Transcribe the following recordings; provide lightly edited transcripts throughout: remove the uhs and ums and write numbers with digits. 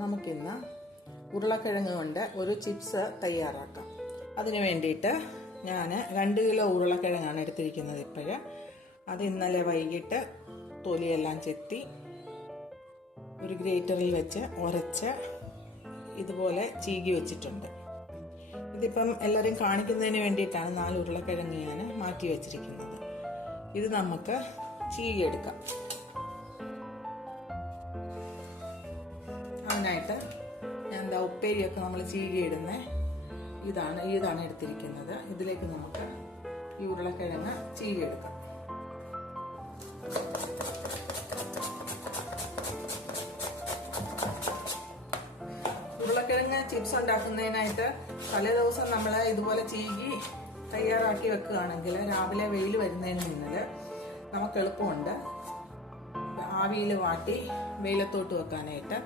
നമുക്കിന്ന് ഉരുളക്കിഴങ്ങ് കൊണ്ട് ഒരു ചിപ്സ് തയ്യാറാക്കാം. അതിനു വേണ്ടിയിട്ട് ഞാൻ 2 കിലോ ഉരുളക്കിഴങ്ങാണ് എടുത്തിരിക്കുന്നത്. ഇപ്പോഴ് അത് ഇന്നലെ വൈകിട്ട് തൊലിയെല്ലാം ചെത്തി ഒരു ഗ്രേറ്ററിൽ വെച്ച് ഉരച്ച് ഇതുപോലെ ചീകി വെച്ചിട്ടുണ്ട്. ഇതിപ്പം എല്ലാവരും കാണിക്കുന്നതിന് വേണ്ടിയിട്ടാണ് 4 ഉരുളക്കിഴങ്ങ് ഞാൻ മാറ്റി വെച്ചിരിക്കുന്നത്. ഇത് നമുക്ക് ചീകിയെടുക്കാം. അതിനായിട്ട് ഞാൻ ഉപ്പേരിയൊക്കെ നമ്മൾ ചീകിയിടുന്ന ഇതാണ് എടുത്തിരിക്കുന്നത്. ഇതിലേക്ക് നമുക്ക് ഈ ഉരുളക്കിഴങ്ങ് ചീകിയെടുക്കാം. ഉരുളക്കിഴങ്ങ് ചിപ്സ് ഉണ്ടാക്കുന്നതിനായിട്ട് തലേ ദിവസം നമ്മൾ ഇതുപോലെ ചീകി തയ്യാറാക്കി വെക്കുകയാണെങ്കിൽ രാവിലെ വെയിൽ വരുന്നതിന് മുന്നിൽ നമുക്ക് എളുപ്പമുണ്ട് ആവിയിൽ വാട്ടി വെയിലത്തോട്ട് വെക്കാനായിട്ട്.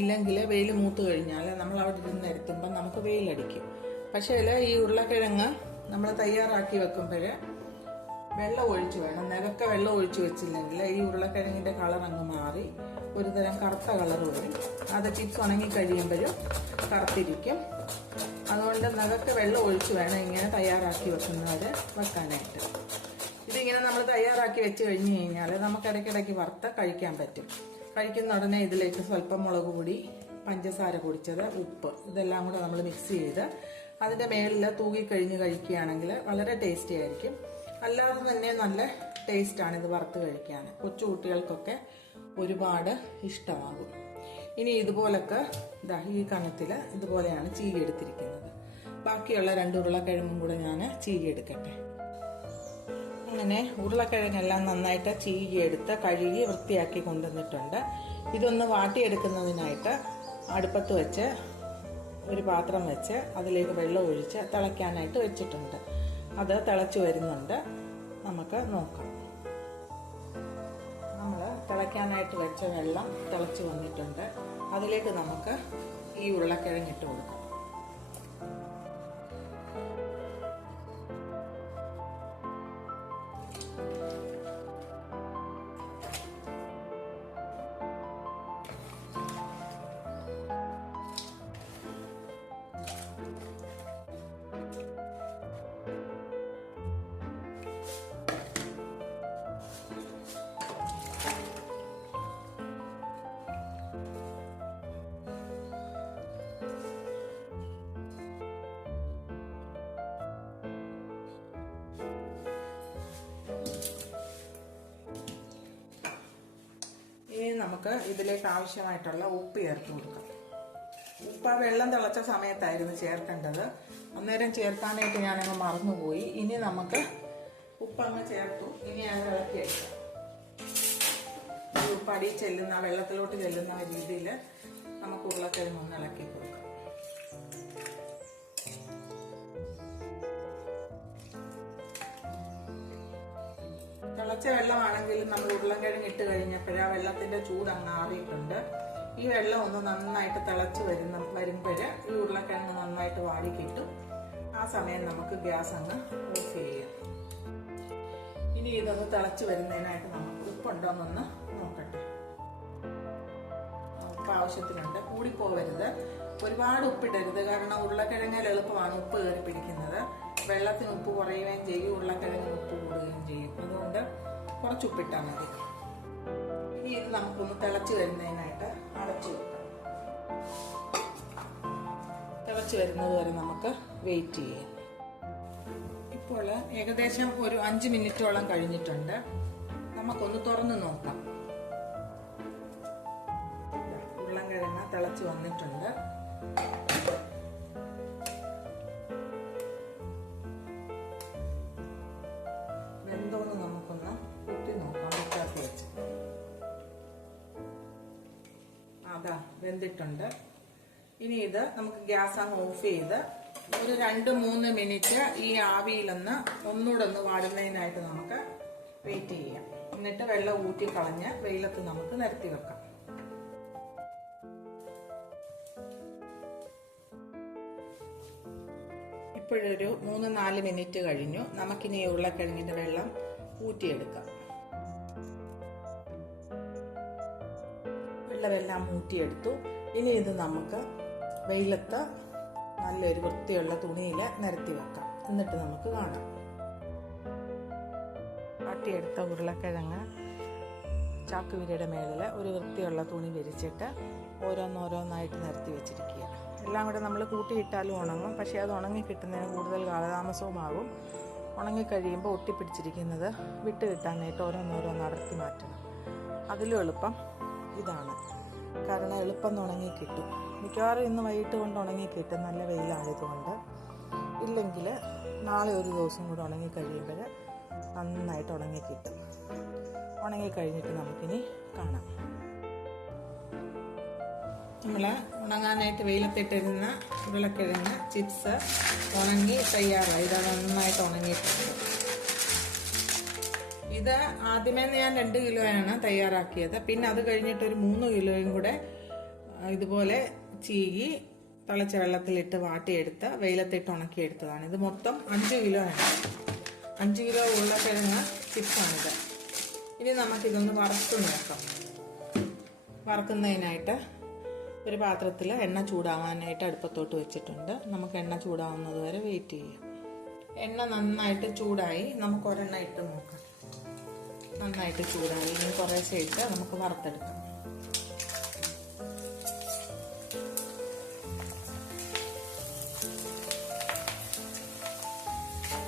ഇല്ലെങ്കിൽ വെയിൽ മൂത്ത് കഴിഞ്ഞാൽ നമ്മൾ അവിടെ ഇരുന്ന് എത്തുമ്പോൾ നമുക്ക് വെയിലടിക്കും. പക്ഷേ ഈ ഉരുളക്കിഴങ്ങ് നമ്മൾ തയ്യാറാക്കി വെക്കുമ്പോൾ വെള്ളം ഒഴിച്ച് വേണം. നികക്കെ വെള്ളം ഒഴിച്ച് വെച്ചില്ലെങ്കിൽ ഈ ഉരുളക്കിഴങ്ങിൻ്റെ കളർ അങ്ങ് മാറി ഒരു തരം കറുത്ത കളർ വരും. അത് ചിപ്സ് ഉണങ്ങി കഴിയുമ്പോഴും കറുത്തിരിക്കും. അതുകൊണ്ട് നികക്കെ വെള്ളം ഒഴിച്ച് വേണം ഇങ്ങനെ തയ്യാറാക്കി വെക്കാനായിട്ട്. ഇതിങ്ങനെ നമ്മൾ തയ്യാറാക്കി വെച്ച് കഴിഞ്ഞ് കഴിഞ്ഞാൽ നമുക്ക് ഇടയ്ക്കിടയ്ക്ക് വറുത്ത് കഴിക്കാൻ പറ്റും. കഴിക്കുന്ന ഉടനെ ഇതിലേക്ക് സ്വല്പം മുളക് പൊടി, പഞ്ചസാര പൊടിച്ചത്, ഉപ്പ് ഇതെല്ലാം കൂടെ നമ്മൾ മിക്സ് ചെയ്ത് അതിൻ്റെ മേളിൽ തൂകിക്കഴിഞ്ഞ് കഴിക്കുകയാണെങ്കിൽ വളരെ ടേസ്റ്റി ആയിരിക്കും. അല്ലാതെ തന്നെ നല്ല ടേസ്റ്റാണ് ഇത് വറുത്ത് കഴിക്കാൻ. കൊച്ചു കുട്ടികൾക്കൊക്കെ ഒരുപാട് ഇഷ്ടമാകും. ഇനി ഇതുപോലൊക്കെ ഈ കണത്തിൽ ഇതുപോലെയാണ് ചീകി എടുത്തിരിക്കുന്നത്. ബാക്കിയുള്ള 2 ഉരുളക്കിഴങ്ങും കൂടെ ഞാൻ ചീകി എടുക്കട്ടെ. അങ്ങനെ ഉരുളക്കിഴങ്ങെല്ലാം നന്നായിട്ട് ചീകിയെടുത്ത് കഴുകി വൃത്തിയാക്കി കൊണ്ടുവന്നിട്ടുണ്ട്. ഇതൊന്ന് വാട്ടിയെടുക്കുന്നതിനായിട്ട് അടുപ്പത്ത് വെച്ച് ഒരു പാത്രം വെച്ച് അതിലേക്ക് വെള്ളം ഒഴിച്ച് തിളയ്ക്കാനായിട്ട് വെച്ചിട്ടുണ്ട്. അത് തിളച്ച് വരുന്നുണ്ട്. നമുക്ക് നോക്കാം. നമ്മൾ തിളയ്ക്കാനായിട്ട് വെച്ച വെള്ളം തിളച്ച് വന്നിട്ടുണ്ട്. അതിലേക്ക് നമുക്ക് ഈ ഉരുളക്കിഴങ്ങ് ഇട്ട് കൊടുക്കാം. ഇനി നമുക്ക് ഇതിലേക്ക് ആവശ്യമായിട്ടുള്ള ഉപ്പ് ചേർത്ത് കൊടുക്കാം. ഉപ്പ് വെള്ളം തിളച്ച സമയത്തായിരുന്നു ചേർക്കേണ്ടത്. അന്നേരം ചേർക്കാനായിട്ട് ഞാനങ്ങ് മറന്നുപോയി. ഇനി നമുക്ക് ഉപ്പങ്ങ് ചേർത്തു. ഇനി അത് ഇളക്കിയെടുക്കാം. ഈ ഉപ്പ് അടിയിൽ ചെല്ലുന്ന വെള്ളത്തിലോട്ട് ചെല്ലുന്ന രീതിയിൽ നമുക്ക് ഉരുളക്കിഴങ്ങ് ഒന്ന് ഇളക്കി കൊടുക്കാം. തിളച്ച വെള്ളമാണെങ്കിലും നമ്മൾ ഉരുളക്കിഴങ്ങ് ഇട്ട് കഴിഞ്ഞപ്പോൾ ആ വെള്ളത്തിന്റെ ചൂട് അങ്ങ് ആറിയിട്ടുണ്ട്. ഈ വെള്ളം ഒന്ന് നന്നായിട്ട് തിളച്ച് വരുമ്പോൾ ഈ ഉരുളക്കിഴങ്ങ് നന്നായിട്ട് വാടി കിട്ടും. ആ സമയം നമുക്ക് ഗ്യാസ് അങ്ങ് ഓഫ് ചെയ്യാം. ഇനി ഇതൊന്ന് തിളച്ച് വരുന്നതിനായിട്ട് നമുക്ക് ഉപ്പുണ്ടോന്നൊന്ന് നോക്കട്ടെ. ഉപ്പ് ആവശ്യത്തിനുണ്ട്. കൂടിപ്പോവരുത്, ഒരുപാട് ഉപ്പിടരുത്. കാരണം ഉരുളക്കിഴങ്ങിൽ എളുപ്പമാണ് ഉപ്പ് കയറി പിടിക്കുന്നത്. വെള്ളത്തിന് ഉപ്പ് കുറയുകയും ചെയ്യും, ഉരുളക്കിഴങ്ങിന് ഉപ്പ് കൂടുകയും ചെയ്യും. അതുകൊണ്ട് കുറച്ച് ഉപ്പിട്ടാൽ മതി. ഇനി ഇത് നമുക്കൊന്ന് തിളച്ച് വരുന്നതിനായിട്ട് അടച്ചു വെക്കാം. തിളച്ച് വരുന്നത് വരെ നമുക്ക് വെയിറ്റ് ചെയ്യാം. ഇപ്പോൾ ഏകദേശം ഒരു 5 മിനിറ്റോളം കഴിഞ്ഞിട്ടുണ്ട്. നമുക്കൊന്ന് തുറന്ന് നോക്കാം. ഉരുളക്കിഴങ്ങ് തിളച്ച് വന്നിട്ടുണ്ട്. വെന്തോന്ന് നമുക്കൊന്ന് കുത്തി നോക്കാം. കുത്താക്കി വെച്ച് അതാ വെന്തിട്ടുണ്ട്. ഇനി ഇത് നമുക്ക് ഗ്യാസ് അങ്ങ് ഓഫ് ചെയ്ത് ഒരു 2-3 മിനിറ്റ് ഈ ആവിയിലൊന്ന് ഒന്നുകൂടെ ഒന്ന് വാടുന്നതിനായിട്ട് നമുക്ക് വെയിറ്റ് ചെയ്യാം. എന്നിട്ട് വെള്ളം ഊറ്റി കളഞ്ഞ് വെയിലത്ത് നമുക്ക് നിരത്തി വെക്കാം. ഇപ്പോഴൊരു 3-4 മിനിറ്റ് കഴിഞ്ഞു. നമുക്കിനി ഉരുളക്കിഴങ്ങിന്റെ വെള്ളം ഊറ്റിയെടുക്കാം. വെള്ളമെല്ലാം ഊറ്റിയെടുത്തു. ഇനി ഇത് നമുക്ക് വെയിലത്ത് നല്ലൊരു വൃത്തിയുള്ള തുണിയിൽ നിരത്തി വെക്കാം. എന്നിട്ട് നമുക്ക് കാണാം. വാട്ടിയെടുത്ത ഉരുളക്കിഴങ്ങ് ചാക്കുവിരിയുടെ മേളിൽ ഒരു വൃത്തിയുള്ള തുണി വിരിച്ചിട്ട് ഓരോന്നോരോന്നായിട്ട് നിരത്തി വെച്ചിരിക്കുക. എല്ലാം കൂടെ നമ്മൾ കൂട്ടിയിട്ടാലും ഉണങ്ങും, പക്ഷേ അത് ഉണങ്ങി കിട്ടുന്നതിന് കൂടുതൽ കാലതാമസവുമാകും. ഉണങ്ങിക്കഴിയുമ്പോൾ ഒട്ടിപ്പിടിച്ചിരിക്കുന്നത് വിട്ട് കിട്ടാനായിട്ട് ഓരോന്നോരോന്ന് അടർത്തി മാറ്റണം. അതിലും എളുപ്പം ഇതാണ്, കാരണം എളുപ്പം ഉണങ്ങി കിട്ടും. മിക്കവാറും ഇന്ന് വൈകിട്ട് കൊണ്ട് ഉണങ്ങി കിട്ടും, നല്ല വെയിലായതുകൊണ്ട്. ഇല്ലെങ്കിൽ നാളെ ഒരു ദിവസം കൂടെ ഉണങ്ങി കഴിയുമ്പോൾ നന്നായിട്ട് ഉണങ്ങി കിട്ടും. ഉണങ്ങിക്കഴിഞ്ഞിട്ട് നമുക്കിനി കാണാം. നമ്മൾ ഉണങ്ങാനായിട്ട് വെയിലത്തിട്ടിരുന്ന ഉരുളക്കിഴങ്ങ് ചിപ്സ് ഉണങ്ങി തയ്യാറായി. ഇത് നന്നായിട്ട് ഉണങ്ങിയിട്ടുണ്ട്. ഇത് ആദ്യമേ ഞാൻ 2 കിലോയാണ് തയ്യാറാക്കിയത്. പിന്നെ അത് കഴിഞ്ഞിട്ടൊരു 3 കിലോയും കൂടെ ഇതുപോലെ ചീകി തിളച്ച വെള്ളത്തിലിട്ട് വാട്ടിയെടുത്ത് വെയിലത്തിട്ട് ഉണക്കിയെടുത്തതാണ്. ഇത് മൊത്തം 5 കിലോയാണ്. 5 കിലോ ഉരുളക്കിഴങ്ങ് ചിപ്സാണിത്. ഇനി നമുക്കിതൊന്ന് വറുത്ത് നോക്കാം. വറുക്കുന്നതിനായിട്ട് ഒരു പാത്രത്തിൽ എണ്ണ ചൂടാവാനായിട്ട് അടുപ്പത്തോട്ട് വെച്ചിട്ടുണ്ട്. നമുക്ക് എണ്ണ ചൂടാവുന്നത് വരെ വെയിറ്റ് ചെയ്യാം. എണ്ണ നന്നായിട്ട് ചൂടായി. നമുക്ക് ഒരെണ്ണ ഇട്ട് നോക്കാം. നന്നായിട്ട് ചൂടായി. ഇനി കുറേശ്ശെ ഇട്ട് നമുക്ക് വറുത്തെടുക്കാം.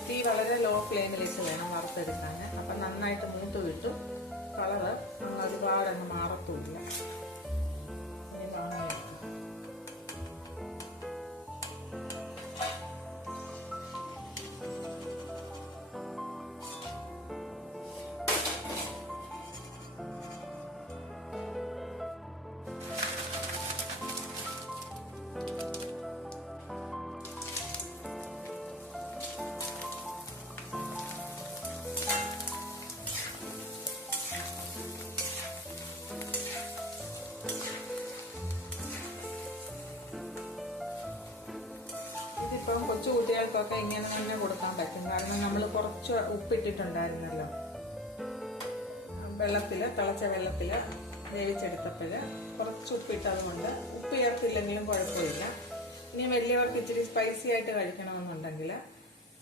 തീ വളരെ ലോ ഫ്ലെയിമിലിട്ട് വേണം വറുത്തെടുക്കാൻ. അപ്പം നന്നായിട്ട് മൂത്ത് കിട്ടും. കളറ് ഒരുപാടങ്ങ് മാറത്തുമില്ല. ഇതിപ്പം കൊച്ചു കുട്ടികൾക്കൊക്കെ ഇങ്ങനെ തന്നെ കൊടുക്കാൻ പറ്റും. കാരണം നമ്മൾ കുറച്ച് ഉപ്പിട്ടിട്ടുണ്ടായിരുന്നല്ലോ തിളച്ച വെള്ളത്തിൽ വേവിച്ചെടുത്തപ്പോൾ കുറച്ച് ഉപ്പിട്ടത് കൊണ്ട്. ഉപ്പ് ചേർത്തില്ലെങ്കിലും കുഴപ്പമില്ല. ഇനി വലിയവർക്ക് ഇച്ചിരി സ്പൈസി ആയിട്ട് കഴിക്കണമെന്നുണ്ടെങ്കിൽ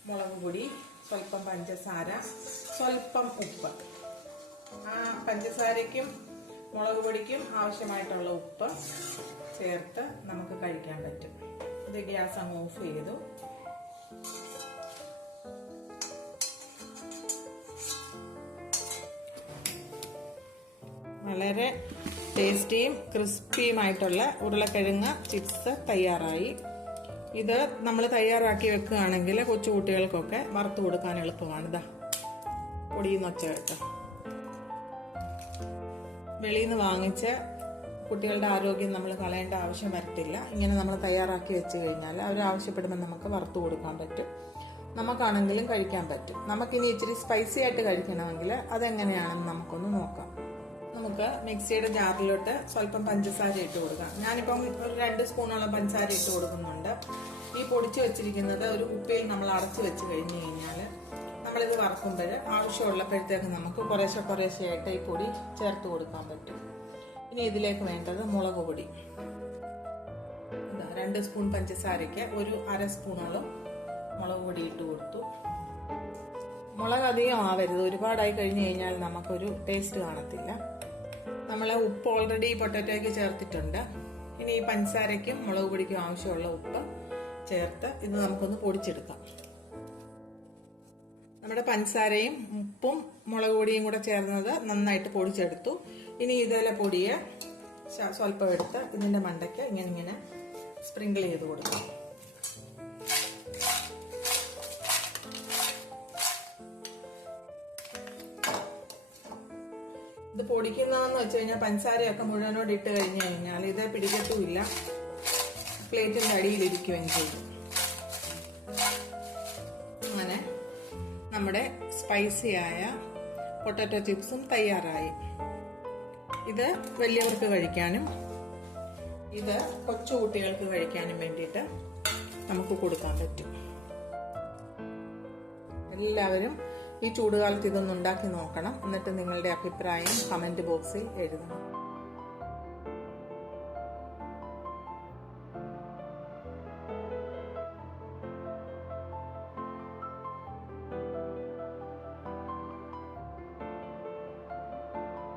മുളക് പൊടി, സ്വല്പം പഞ്ചസാര, സ്വല്പം ഉപ്പ്. ആ പഞ്ചസാരയ്ക്കും മുളക് പൊടിക്കും ആവശ്യമായിട്ടുള്ള ഉപ്പ് ചേർത്ത് നമുക്ക് കഴിക്കാൻ പറ്റും. ഇത് ഗ്യാസ് അങ്ങ് ഓഫ് ചെയ്തു. വളരെ ടേസ്റ്റിയും ക്രിസ്പിയുമായിട്ടുള്ള ഉരുളക്കിഴങ്ങ് ചിപ്സ് തയ്യാറായി. ഇത് നമ്മൾ തയ്യാറാക്കി വെക്കുകയാണെങ്കിൽ കൊച്ചു കുട്ടികൾക്കൊക്കെ വറുത്ത് കൊടുക്കാൻ എളുപ്പമാണ്. ഇതാ പൊടിയെന്ന് വെച്ച കേട്ടോ. വെളിയിൽ നിന്ന് വാങ്ങിച്ച് കുട്ടികളുടെ ആരോഗ്യം നമ്മൾ കളയേണ്ട ആവശ്യം വരത്തില്ല. ഇങ്ങനെ നമ്മൾ തയ്യാറാക്കി വെച്ച് കഴിഞ്ഞാൽ അവർ ആവശ്യപ്പെടുമ്പോൾ നമുക്ക് വറുത്ത് കൊടുക്കാൻ പറ്റും. നമുക്കാണെങ്കിലും കഴിക്കാൻ പറ്റും. നമുക്കിനി ഇച്ചിരി സ്പൈസി ആയിട്ട് കഴിക്കണമെങ്കിൽ അതെങ്ങനെയാണെന്ന് നമുക്കൊന്ന് നോക്കാം. നമുക്ക് മിക്സിയുടെ ജാറിലോട്ട് സ്വല്പം പഞ്ചസാര ഇട്ട് കൊടുക്കാം. ഞാനിപ്പം ഒരു 2 സ്പൂണോളം പഞ്ചസാര ഇട്ട് കൊടുക്കുന്നുണ്ട്. ഈ പൊടിച്ചു വെച്ചിരിക്കുന്നത് ഒരു കുപ്പിയിൽ നമ്മൾ അടച്ചു വെച്ച് കഴിഞ്ഞ് കഴിഞ്ഞാൽ നമ്മളിത് വറക്കുമ്പോൾ ആവശ്യമുള്ളപ്പോഴത്തേക്ക് നമുക്ക് കുറേശ്ശെയായിട്ട് ഈ പൊടി ചേർത്ത് കൊടുക്കാൻ പറ്റും. ഇനി ഇതിലേക്ക് വേണ്ടത് മുളക് പൊടി. 2 സ്പൂൺ പഞ്ചസാരയ്ക്ക് ഒരു 1/2 സ്പൂണോളം മുളക് പൊടി ഇട്ട് കൊടുത്തു. മുളക് അധികം ആവരുത്. ഒരുപാടായി കഴിഞ്ഞ് കഴിഞ്ഞാൽ നമുക്കൊരു ടേസ്റ്റ് കാണത്തില്ല. നമ്മൾ ഉപ്പ് ഓൾറെഡി പൊട്ടറ്റോയ്ക്ക് ചേർത്തിട്ടുണ്ട്. ഇനി ഈ പഞ്ചസാരയ്ക്കും മുളക് പൊടിക്കും ആവശ്യമുള്ള ഉപ്പ് ചേർത്ത് ഇത് നമുക്കൊന്ന് പൊടിച്ചെടുക്കാം. നമ്മുടെ പഞ്ചസാരയും ഉപ്പും മുളക് പൊടിയും കൂടെ ചേർന്നത് നന്നായിട്ട് പൊടിച്ചെടുത്തു. ഇനി ഇതിലെ പൊടിയെ സ്വല്പം എടുത്ത് ഇതിന്റെ മണ്ടയ്ക്ക് ഇങ്ങനെ സ്പ്രിങ്കിൾ ചെയ്ത് കൊടുക്കാം. ഇത് പൊടിക്കുന്നതെന്ന് വെച്ച് കഴിഞ്ഞാൽ പഞ്ചസാരയൊക്കെ മുഴുവനോട് ഇട്ട് കഴിഞ്ഞ് കഴിഞ്ഞാൽ ഇത് പിടിക്കത്തുമില്ല, പ്ലേറ്റിന്റെ അടിയിലിരിക്കുകയും ചെയ്യും. അങ്ങനെ നമ്മുടെ സ്പൈസിയായ പൊട്ടാറ്റോ ചിപ്സും തയ്യാറായി. ഇത് വലിയവർക്ക് കഴിക്കാനും ഇത് കൊച്ചു കുട്ടികൾക്ക് കഴിക്കാനും വേണ്ടിയിട്ട് നമുക്ക് കൊടുക്കാൻ പറ്റും. എല്ലാവരും ഈ ചൂടുകാലത്ത് ഇതൊന്ന് ഉണ്ടാക്കി നോക്കണം. എന്നിട്ട് നിങ്ങളുടെ അഭിപ്രായം കമന്റ് ബോക്സിൽ എഴുതണം.